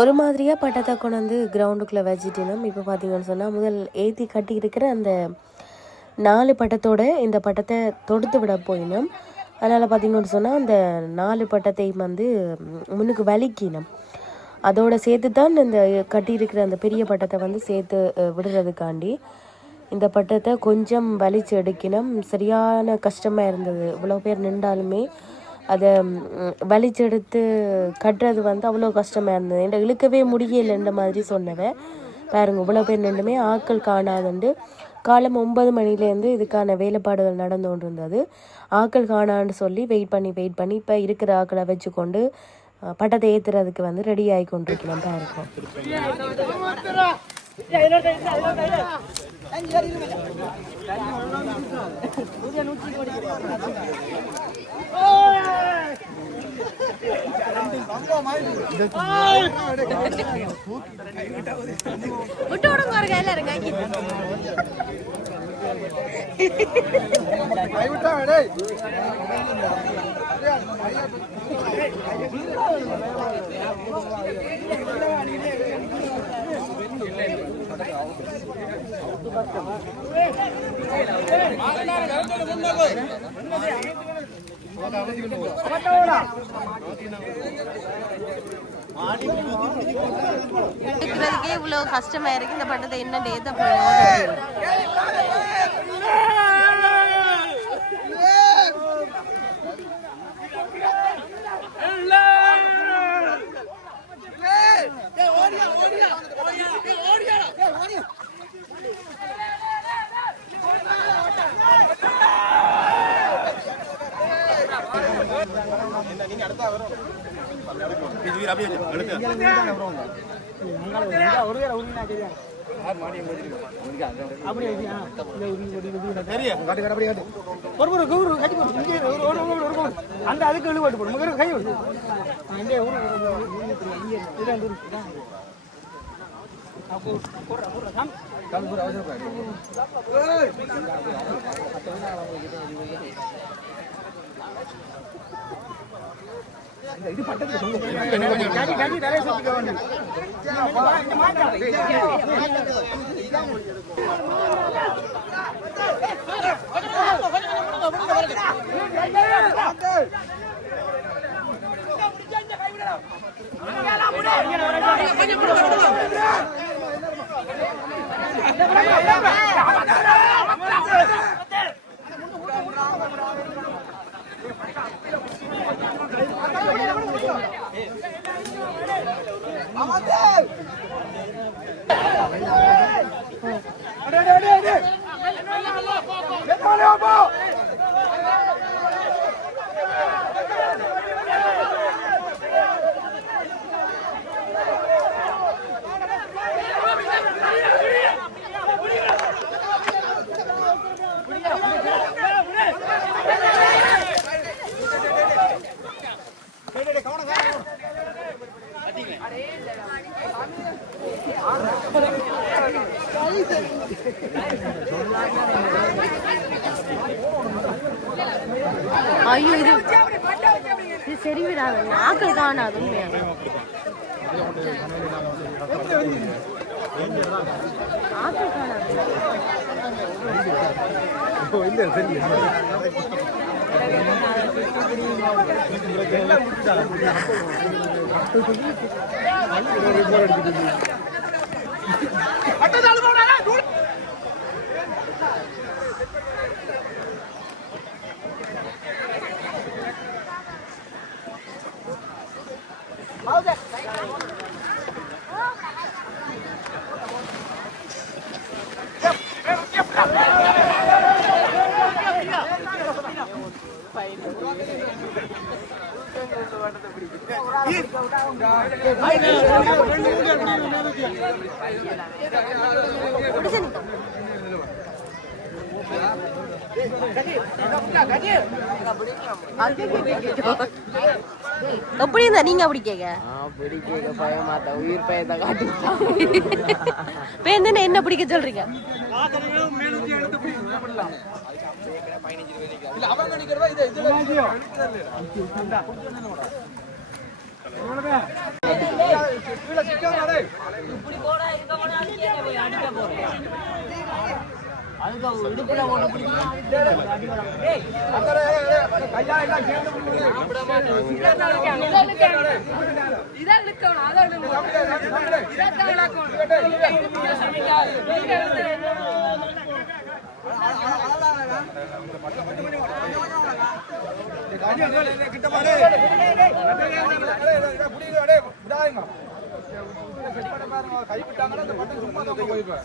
ஒரு மாதிரியாக பட்டத்தை கொண்டு வந்து கிரவுண்டுக்குள்ளே வச்சுட்டினோம் இப்போ பார்த்தீங்கன்னு சொன்னால் முதல் ஏற்றி கட்டி இருக்கிற அந்த நாலு பட்டத்தோட இந்த பட்டத்தை தொடுத்து விட போயினோம். அதனால் பார்த்தீங்கன்னு சொன்னால் அந்த நாலு பட்டத்தையும் வந்து முன்னுக்கு வலிக்கினோம். அதோடு சேர்த்து தான் இந்த கட்டி இருக்கிற அந்த பெரிய பட்டத்தை வந்து சேர்த்து விடுறதுக்காண்டி இந்த பட்டத்தை கொஞ்சம் வலிச்சு எடுக்கணும் சரியான கஷ்டமாக இருந்தது. இவ்வளோ பேர் நின்றாலுமே அதை ம், வலிச்செடுத்து கட்டுறது வந்து அவ்வளோ கஷ்டமாக இருந்தது. என்கிட்ட இழுக்கவே முடியலைன்ற மாதிரி சொன்னவன் பாருங்க இவ்வளோ பேர் நின்றுமே ஆட்கள் காணாதுண்டு. காலம் ஒன்பது மணிலேருந்து இதுக்கான வேலைப்பாடுகள் நடந்து கொண்டு இருந்தது ஆட்கள் காணான்னு சொல்லி வெயிட் பண்ணி வெயிட் பண்ணி இப்போ இருக்கிற ஆட்களை வச்சுக்கொண்டு அஹ், பட்டத்தை ஏற்றுறதுக்கு வந்து ரெடி ஆகி கொண்டிருக்கலாம் பாருங்க. விட்டு விடுங்க ஒரு கையில இருங்க இருக்கிறதுக்கே இவ்வளவு கஷ்டமா இருக்கு இந்த பட்டத்தை என்ன ஏத்த போயிடும் ஒரு ஒரு கவுரு கட்டி போடு இங்கே ஒரு ஒரு ஒரு ஒரு கவுரு அந்த அதுக்கு இழுபட்டு போடும் கை விடு இங்கே ஒரு இது அந்த அப்போ போற போற காம் காம் இது பட்டத்துக்கு தொங்க காட்டி காட்டி நிறைய சுத்திக்க வேண்டும் இந்த மாட்டா அடே அடே அடே எத்தனை அப்போ ஐயோ இது இது சரி விடாது ஆக்கள் காணாது உண்மையாக ஆக்கள் எப்படி இருந்தா நீங்க அப்படி கேக்க. பிடிக்க பயமாட்ட உயிர் பயத்தை காட்டி இப்ப என்ன என்ன பிடிக்க சொல்றீங்க? கீழே சிக்காதே கையா எல்லாம் சேர்ந்து கிட்ட பாரு விடாதீங்க கைவிட்டாங்கன்னா அந்த பட்டம் சும்மா தான் போயிடுவான்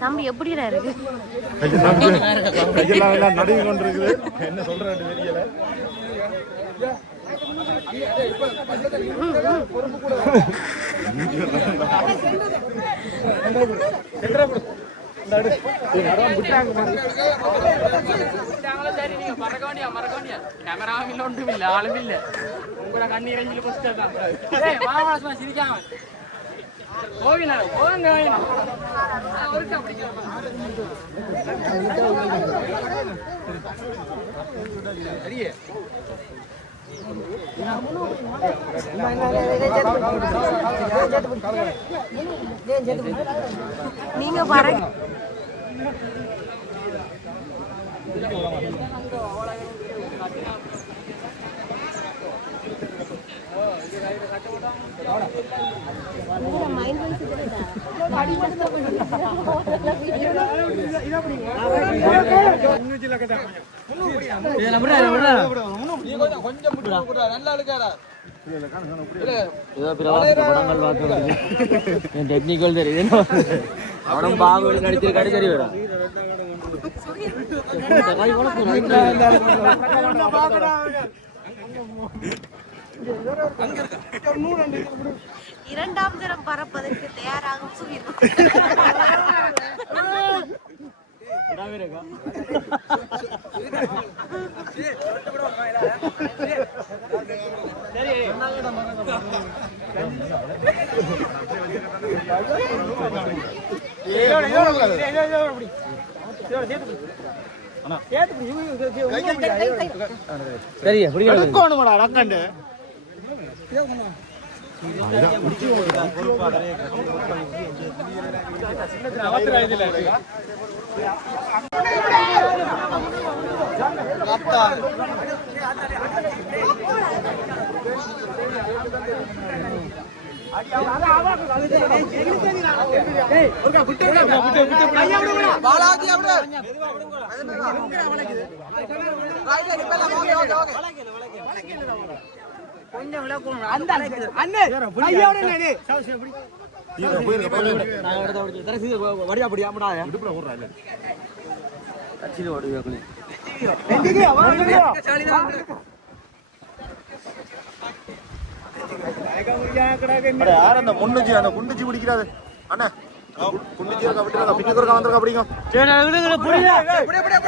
தம்பி எப்படிடா இருக்கு? கையெல்லாம் நடுங்கி கொண்டிருக்குது என்ன சொல்றேன் தெரியல ക്യാമറ ആളുമില്ല കണ്ണീരെങ്കിലും ചിരിക്കാൻ പോകില്ല പോകാൻ நீங்க பாருங்க ஏதோ டெக்னிக்கல் தெரியுது அவனும் பாகுபலி நடிச்சிருக்காடி தெரிய வரும் இரண்டாம் தரம் பறப்பதற்கு தயாராகும் சரியா பிடிக்கிறது எடுக்கணுமாடா நக்கண்டு அட யார் அந்த குண்டுச்சி அண்ணா குண்டுச்சி இருக்கா விட்டுறதா இருக்கா என்றா ஓகே ஓகேடா எங்க பிடிச்சது இதை விட்டாதான் பிடிக்கும் அங்க அங்க முன்ன முன்ன பிடிக்கும். இதை ரெடி பண்ணு அமத்து பிடி டேய் அமத்து சாவு சாவு முன்ன பிடிக்கும் பின்னாடி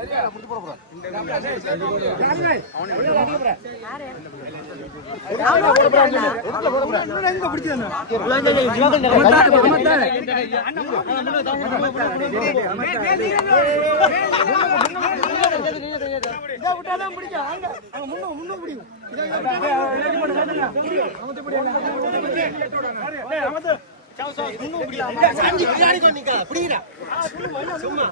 பார்த்தக்கா போகணும் போக போறேன் இழுத்து பிடிங்க இழுத்து பிடிங்க பதினஞ்சு ரூபா லட்சம் முடியும் காசு சொல்லுங்க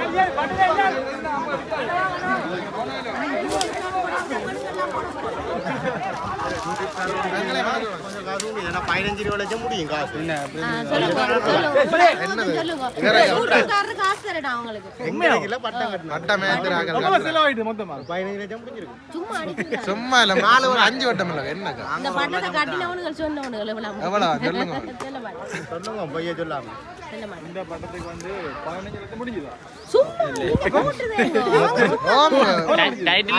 எங்களுக்கு பட்டம் கட்டணும் பதினஞ்சு லட்சம் முடிஞ்சிருக்கு சும்மா அடிக்கிறாங்க சும்மா இல்ல நாலு ஒரு அஞ்சு வட்டம் இல்ல. எவ்வளவு சொல்லுங்க சொல்ல மாட்டேன் சொல்லுங்க பைய சொல்லாம. இந்த பட்டத்துக்கு வந்து பதினஞ்சு லட்சம் முடிஞ்சுதா சும்மா நீங்க போட்டுதேங்க டைட்டில்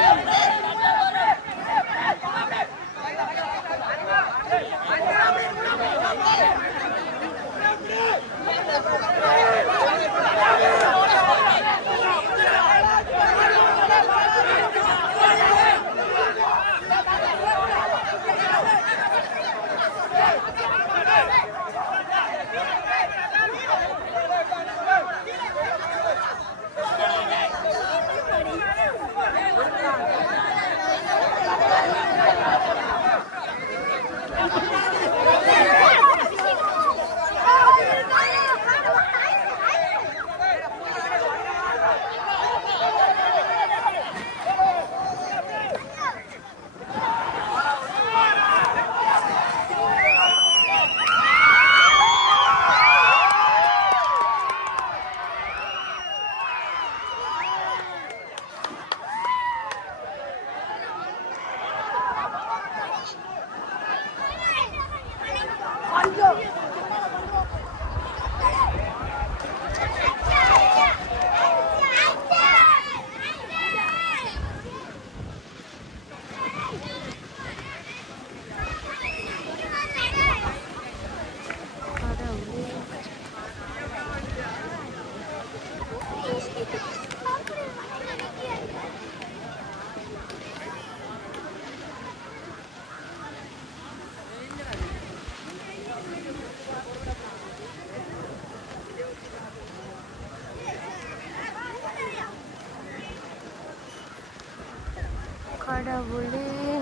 கடவுளே.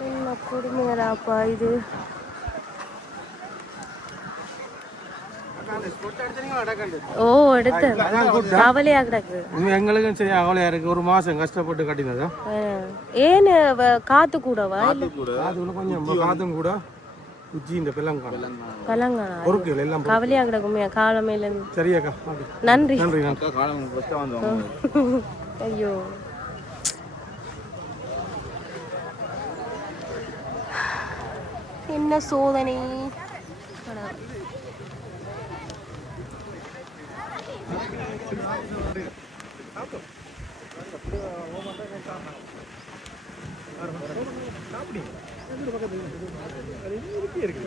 என்ன கொடுமையடாப்பா இது. ஓ எடுத்தேன் கவலையா கிடக்கு? எங்களுக்கும் சரி அவளையா இருக்கு. ஒரு மாசம் கஷ்டப்பட்டு கட்டினதா. வ- காத்து கூடவா? கொஞ்சம் காத்தும் கூட. உச்சி இந்த கலங்கானா பொருட்கள் எல்லாம் கவலையா கிடக்குமே இருந்து சரியாக்கா. நன்றி. நன்றி ஐயோ. என்ன சோதனை இருக்கு